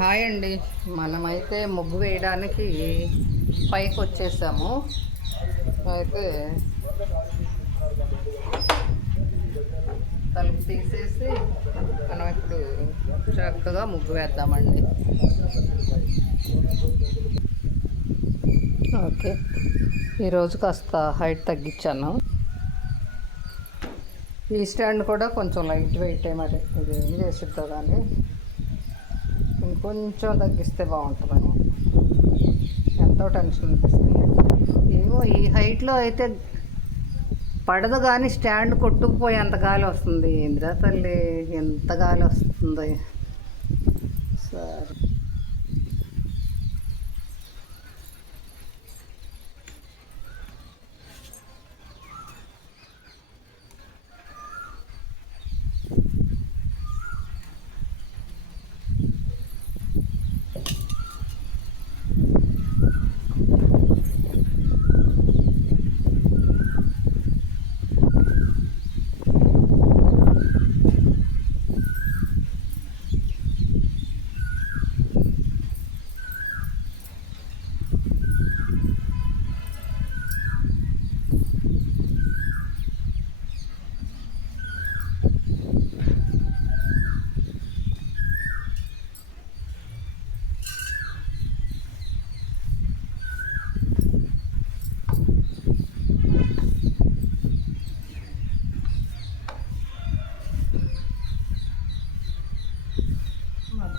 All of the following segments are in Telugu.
హాయ్ అండి. మనమైతే ముగ్గు వేయడానికి పైకి వచ్చేసాము. అయితే తలుపు తీసేసి మనం ఇప్పుడు చక్కగా ముగ్గు వేద్దామండి. ఓకే, ఈరోజు కాస్త హైట్ తగ్గించాను. ఈ స్టాండ్ కూడా కొంచెం లైట్ వెయిట్ మరి ఇది ఏం చేసిద్దో కానీ ఇంకొంచెం తగ్గిస్తే బాగుంటుందని ఎంతో టెన్షన్ అనిపిస్తుంది. ఏమో ఈ హైట్లో అయితే పడదు కానీ స్టాండ్ కొట్టుకుపోయేంత గాలి వస్తుంది. ఇందిరా తల్లి, ఎంత గాలి వస్తుంది. సరే,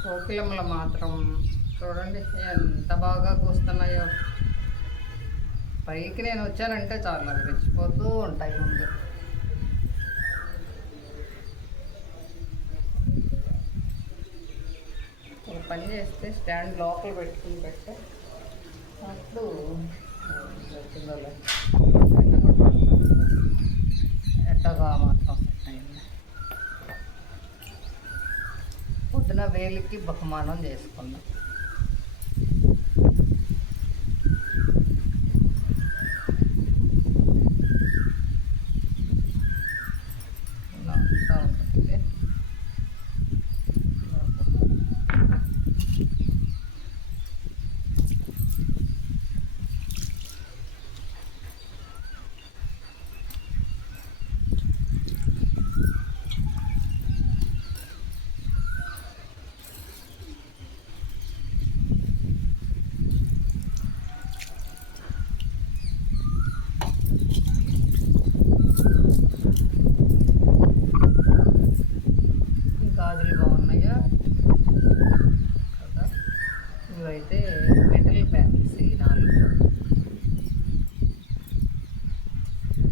కోకిలమ్మలు మాత్రం చూడండి ఎంత బాగా కూస్తున్నాయో. పైకి నేను వచ్చానంటే చాలా అవి రెచ్చిపోతూ ఉంటాయి. ముందు ఒక పని చేస్తే స్టాండ్ లోపల పెట్టుకుని పెట్టే అప్పుడు ఎట్టగా మాత్రం పొద్దున వేలికి బహుమానం చేసుకున్నాం. గాజులు బాగున్నాయా కదా. ఇవైతే మెటల్ బ్యాంగిల్స్, ఈ 4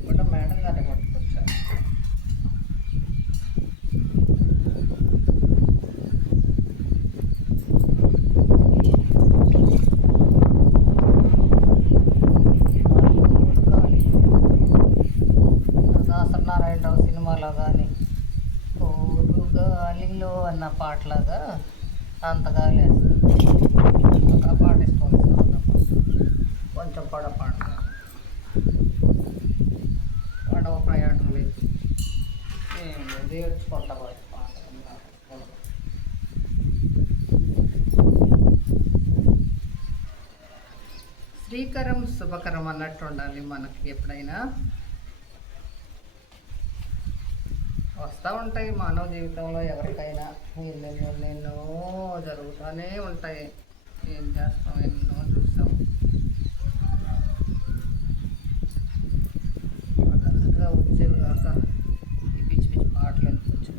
కూడా మేడం గారు పట్టుకొచ్చారు. దాసనారాయణరావు సినిమాలో కానీ గాలిలో అన్న పాటలాగా అంత గాలి వేస్తుంది. ఒక పాట ఇష్టం, కొంచెం పడవ పాట, పడవ ప్రయాణం లేదు, ఏడ్చుకుంటా పాట. శ్రీకరం శుభకరం అన్నట్టు ఉండాలి మనకి. ఎప్పుడైనా వస్తూ ఉంటాయి మానవ జీవితంలో, ఎవరికైనా ఎన్నెన్నో జరుగుతూనే ఉంటాయి. ఏం చేస్తాం, ఎన్నో చూస్తాం. కరెక్ట్గా వచ్చేవి కాక ఈ పిచ్చి పిచ్చి పాటలు ఎందుకు వచ్చేవి.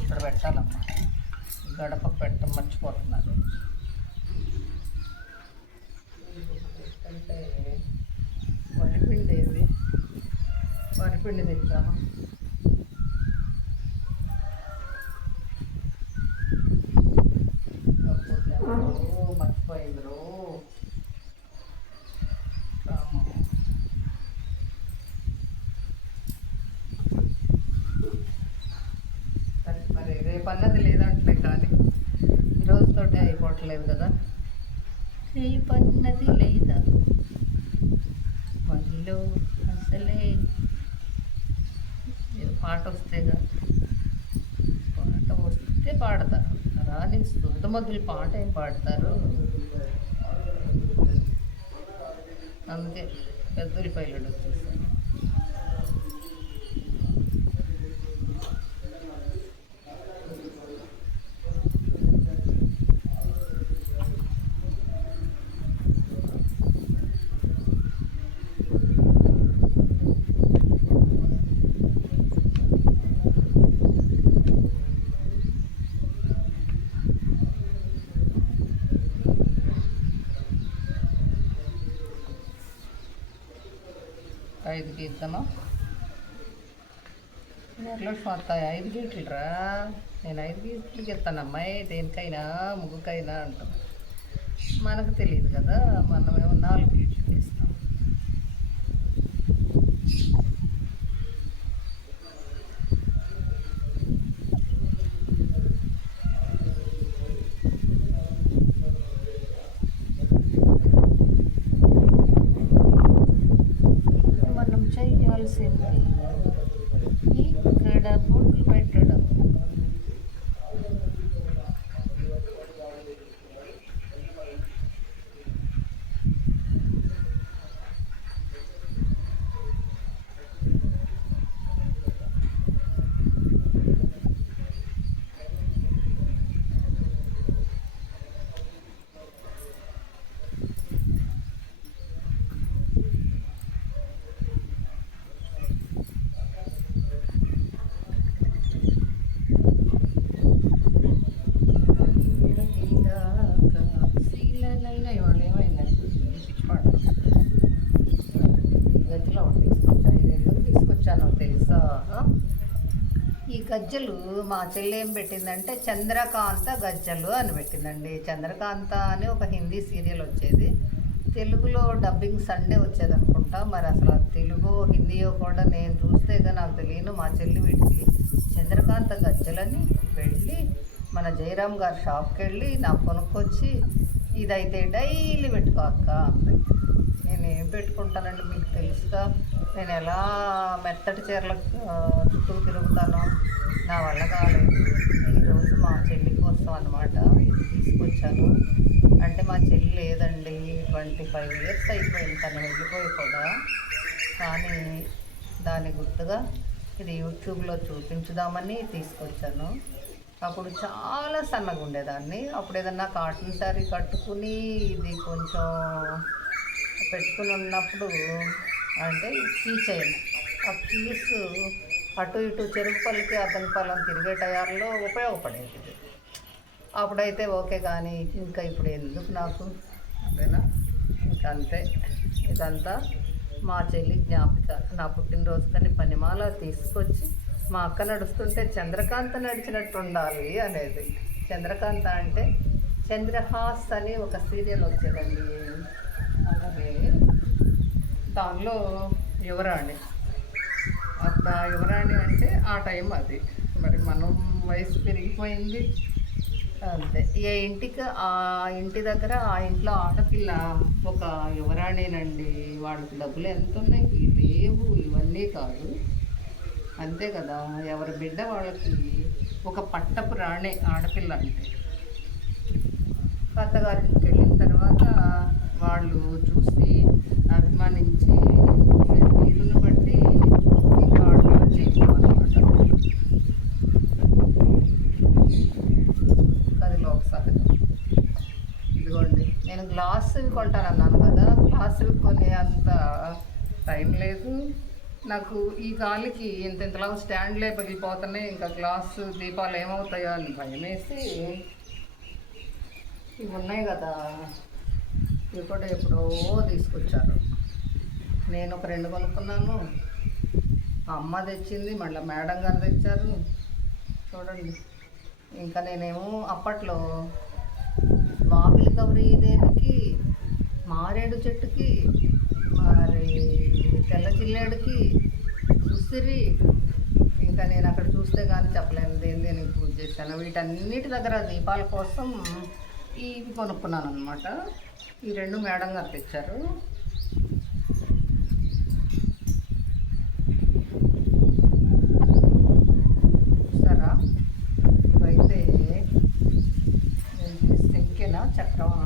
ఇక్కడ పెట్టాలమ్మా, గడప పెట్ట మర్చిపోతున్నారు. అంటే వరిపిండి ఏది, వరిపిండి తెచ్చాము. మర్చిపోయింది. రేపు అన్నది లేదంటే కానీ ఈరోజు పాడలేదు కదా. ఏ పన్నది లేదా మదిలో అసలే పాట వస్తేగా, పాట వస్తే పాడతారు రాని శుద్ధ మధులు పాట ఏం పాడతారు. అందుకే పెద్దలు పైలడు వచ్చేసాను. ఐదుకి ఇద్దామా? వరలక్ష్మి వస్తాయి 5 గీట్లు రా. నేను 5 గీట్లకి ఇస్తాను అమ్మాయి, దేనికైనా ముగ్గుకైనా అంటాం. మనకు తెలియదు కదా, మనమేమో 4 గీట్లు ఇస్తాం. ఇక్కడ బొట్లు పెట్టడం. ఈ గజ్జలు మా చెల్లి ఏం పెట్టిందంటే చంద్రకాంత గజ్జలు అని పెట్టిందండి. చంద్రకాంత అని ఒక హిందీ సీరియల్ వచ్చేది, తెలుగులో డబ్బింగ్ సండే వచ్చేది అనుకుంటా. మరి అసలు తెలుగు హిందీయో కూడా నేను చూస్తేగా నాకు తెలియను. మా చెల్లి వీటికి చంద్రకాంత గజ్జలని వెళ్ళి మన జయరామ్ గారి షాప్కి వెళ్ళి నాకు కొనుక్కొచ్చి, ఇదైతే డైలీ పెట్టుకో అక్క అంది. నేను ఏం పెట్టుకుంటానండి, మీకు తెలుసుగా నేను ఎలా మెత్తటి చీరలకు చుట్టూ తిరుగుతానో, నా వల్ల కాలేదు. ఈరోజు మా చెల్లి కోసం అనమాట ఇది తీసుకొచ్చాను. అంటే మా చెల్లి లేదండి, 25 years అయిపోయింది తను వెళ్ళిపోయి కూడా. కానీ దాని గుర్తుగా ఇది యూట్యూబ్లో చూపించుదామని తీసుకొచ్చాను. అప్పుడు చాలా సన్నగా ఉండేదాన్ని. అప్పుడు ఏదన్నా కాటన్ శారీ కట్టుకుని ఇది కొంచెం పెట్టుకుని ఉన్నప్పుడు, అంటే కీ చైన్, ఆ కీస్ అటు ఇటు చెరుకుపల్లికి అద్దంపల్లం తిరిగే టయాల్లో ఉపయోగపడేది. అప్పుడైతే ఓకే, కానీ ఇంకా ఇప్పుడు ఎందుకు నాకు, అంతేనా? ఇంకా అంతే. ఇదంతా మా చెల్లి జ్ఞాపిక. నా పుట్టినరోజు కానీ పనిమాల తీసుకొచ్చి మా అక్క నడుస్తుంటే చంద్రకాంత నడిచినట్టు ఉండాలి అనేది. చంద్రకాంత అంటే చంద్రహాస్ అని ఒక సీరియల్ వచ్చేదండి. అలాగే దానిలో యువరాణి, అప్పుడు ఆ యువరాణి అంటే ఆ టైం అది. మరి మనం వయసు పెరిగిపోయింది అంతే. ఏ ఇంటికి ఆ ఇంటి దగ్గర ఆ ఇంట్లో ఆడపిల్ల ఒక యువరాణేనండి. వాళ్ళకి డబ్బులు ఎంత ఉన్నాయి లేవు, ఇవన్నీ కాదు, అంతే కదా. ఎవరి బిడ్డ వాళ్ళకి ఒక పట్టపు రాణే ఆడపిల్ల అంటే. అత్తగారింటికి వెళ్ళిన తర్వాత వాళ్ళు చూసి అభిమానించి తీరును బట్టి ఇంకా ఆడపిల్ల చేయమన్నమాట. అది లోక సహజం. ఇదిగోండి, నేను గ్లాసులు కొంటానన్నాను కదా, గ్లాసులు కొనే అంత టైం లేదు నాకు. ఈ గాలికి ఇంతలా స్టాండ్లే పగిలిపోతున్నాయి, ఇంకా గ్లాసు దీపాలు ఏమవుతాయో అని భయం వేసి ఇవి ఉన్నాయి కదా, ఇవి కూడా ఎప్పుడో తీసుకొచ్చారు. నేను ఒక 2 కొనుక్కున్నాను, అమ్మ తెచ్చింది, మళ్ళీ మేడం గారు తెచ్చారు. చూడండి, ఇంకా నేనేమో అప్పట్లో బాబిలి గౌరీదేవికి, మారేడు చెట్టుకి, మరి తెల్ల చిల్లేడుకి, ఉసిరి, ఇంకా నేను అక్కడ చూస్తే కానీ చెప్పలేను దేనికి పూజ చేశాను. వీటన్నిటి దగ్గర దీపాల కోసం ఇవి కొనుక్కున్నాను అనమాట. ఈ రెండు మేడం గారు తెచ్చారు. సరా ఇవైతే శంకెనా చక్రమా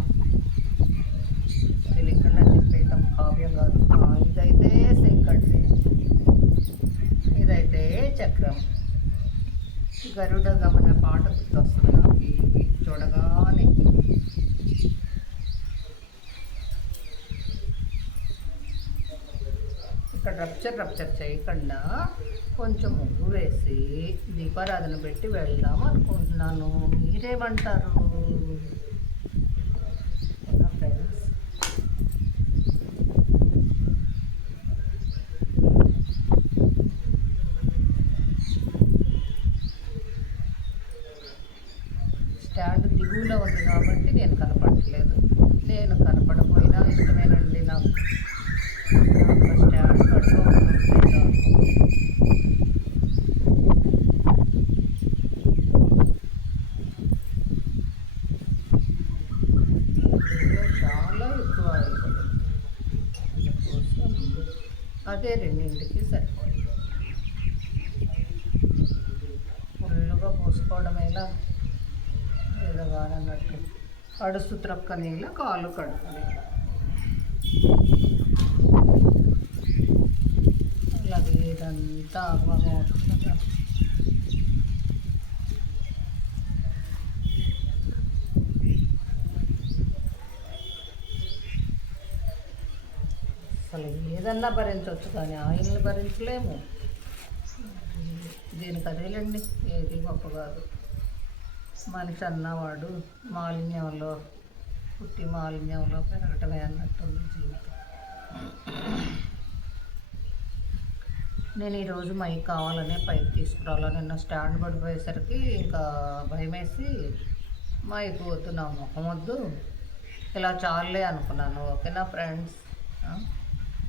తెలియకుండా చెప్పేయటం కావ్యం కాదు. ఇదైతే శంకండి, ఇదైతే చక్రం. గరుడ గమన పాట గుర్తొస్తుంది నాకు ఇవి చూడగానే. ఇక్కడ రప్చర్ చేయకుండా కొంచెం ముగ్గు వేసి దీపారాధన పెట్టి వెళ్దాం అనుకుంటున్నాను. మీరేమంటారు ఫ్రెండ్స్? స్టాండ్ దిగువలో ఉంది కాబట్టి నేను కనపడట్లేదు. నేను కనపడపోయినా ఇష్టమేనండి నాకు. స్టాండ్ పట్టుకోవాలి. చాలా ఎక్కువ అదే రెండింటికి సరిపోదు. ఫుల్లుగా పోసుకోవడమేలా ఏదో కాదన్నట్టు అడుసు త్రొక్క నీళ్ళ కాళ్ళు కడుతుంది. అలాగే ఇదంతా ఆగమగం అవుతుంది కదా. అసలు ఏదన్నా భరించవచ్చు కానీ ఆయిల్ని భరించలేము. దీనికి అదేలేండి, ఏది గొప్ప కాదు. మనిషి అన్నవాడు మాలిన్యంలో పుట్టి మాలిన్యంలో పెరగటమే అన్నట్టుంది జీవితం. నేను ఈరోజు మైక్ కావాలనే పైకి తీసుకురావాలి. నిన్న స్టాండ్ పడిపోయేసరికి ఇంకా భయమేసి మైక్ వద్దు, నా ముఖం వద్దు, ఇలా చాలే అనుకున్నాను. ఓకేనా ఫ్రెండ్స్?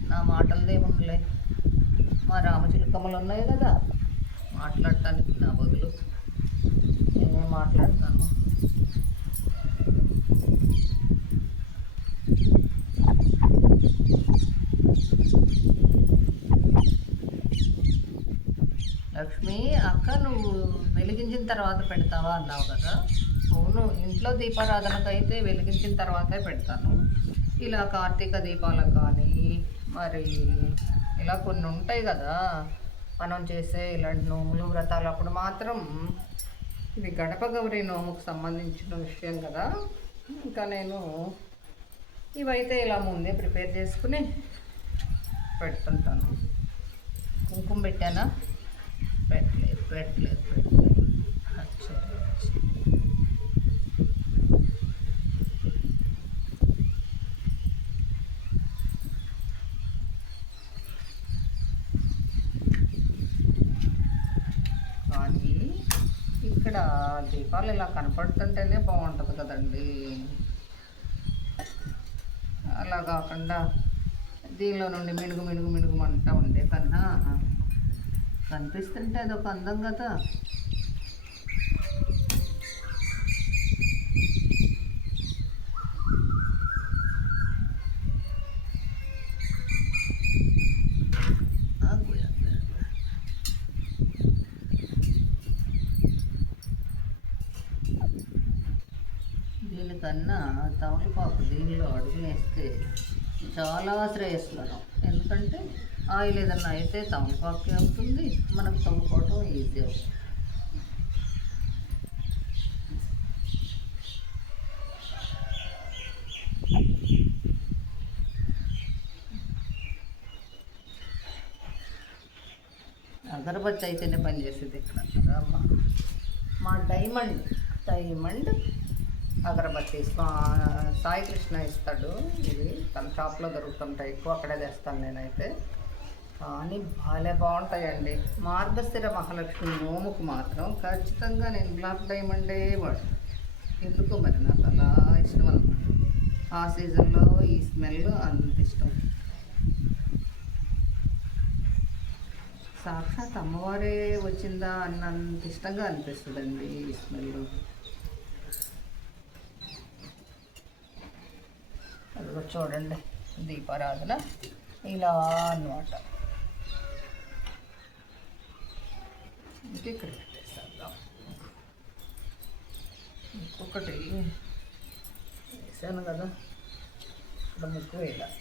నా మాటలదేముందిలే, మా రామచిలుకమ్మలు ఉన్నాయి కదా మాట్లాడటానికి నా బదులు నేనే మాట్లాడతాను. లక్ష్మి అక్క, నువ్వు వెలిగించిన తర్వాత పెడతావా అన్నావు కదా. అవును, ఇంట్లో దీపారాధనకు అయితే వెలిగించిన తర్వాతే పెడతాను. ఇలా కార్తీక దీపాలకు కానీ మరి ఇలా కొన్ని ఉంటాయి కదా మనం చేసే ఇలాంటి నోములు వ్రతాలు, అప్పుడు మాత్రం ఇది గడప గౌరీ నోముకు సంబంధించిన విషయం కదా. ఇంకా నేను ఇవైతే ఇలా ముందే ప్రిపేర్ చేసుకుని పెడుతుంటాను. కుంకుమ పెట్టానా? పెట్టలేదు. కానీ ఇక్కడ దీపాలు ఇలా కనపడుతుంటేనే బాగుంటుంది కదండి. అలా కాకుండా దీనిలో నుండి మినుగుమంటా ఉండే కన్నా కనిపిస్తుంటే అదొక అందం కదా. దీనికన్నా తమలపాకు దీనిలో అడుగునేస్తే చాలా శ్రేయస్కరం. ఎందుకంటే ఆయిల్ ఏదన్నా అయితే తమలపాకే అవుతుంది, మనకు తమ్ముకోవటం ఈజీ అవుతుంది. అగరబత్తి అయితేనే పనిచేసేది ఇక్కడ. మా డైమండ్ అగరబత్తి సాయి కృష్ణ ఇస్తాడు. ఇది తన షాప్లో దొరుకుతుంటాయి, ఎక్కువ అక్కడే తెస్తాను నేనైతే. కానీ బాగా బాగుంటాయండి. మార్గశిర మహాలక్ష్మి నోముకు మాత్రం ఖచ్చితంగా నేను బ్లాక్ డైమండే వాడతాను. ఎందుకో మరి నాకు అలా ఇష్టం అన్నమాట. ఆ సీజన్లో ఈ స్మెల్ అంత ఇష్టం. సాక్షాత్ అమ్మవారే వచ్చిందా అన్నంత ఇష్టంగా అనిపిస్తుందండి ఈ స్మెల్. ఇదిగో చూడండి, దీపారాధన ఇలా అన్నమాట. ఇక్కడ పెట్టేస్తాం. ఇంకొకటి వేసాను కదా, ఇక్కడ ముగ్గు వేయాలి.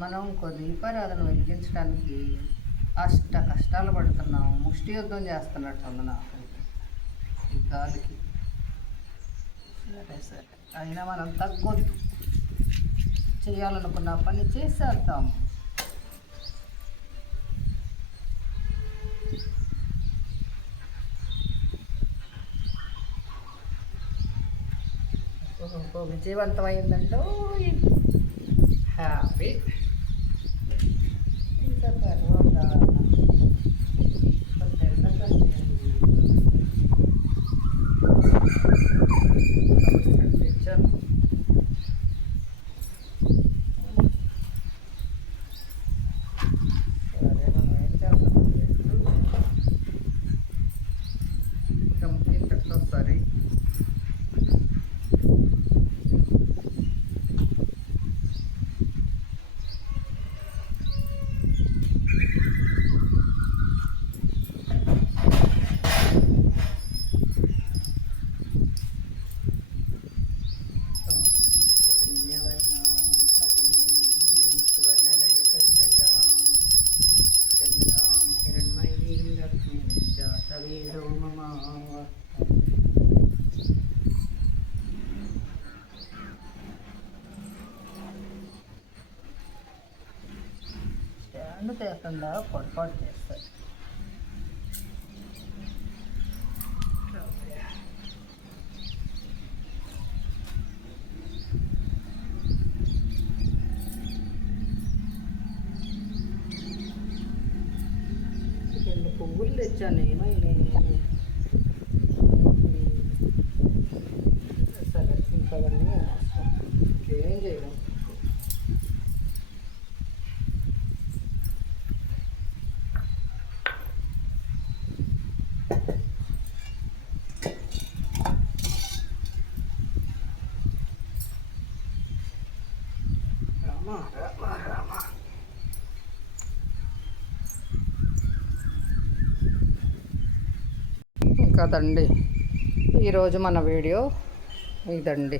మనం దీపారాధన వెలిగించడానికి కష్టాలు పడుతున్నాము. ముష్టి యుద్ధం చేస్తున్నట్టుంది నాకు ఈ గాలికి. సరే అయినా మనం తగ్గొద్దు, చేయాలనుకున్న పని చేసేద్దాము. విజయవంతమైందంటో హ్యాపీ. ఇంకా తర్వాత తెచ్చాను. సరే మనం ఏం చేస్తామంటే ఇంకా ముఖ్యం పెట్టొస్తారు. స్టాండ్ తేకుండా పొరపాటు చేస్తారు. రెండు పువ్వులు తెచ్చాను, ఏమైనా సరే ఇంకా అవన్నీ ఏం చేయడం. కదండి ఈరోజు మన వీడియో ఇదండి.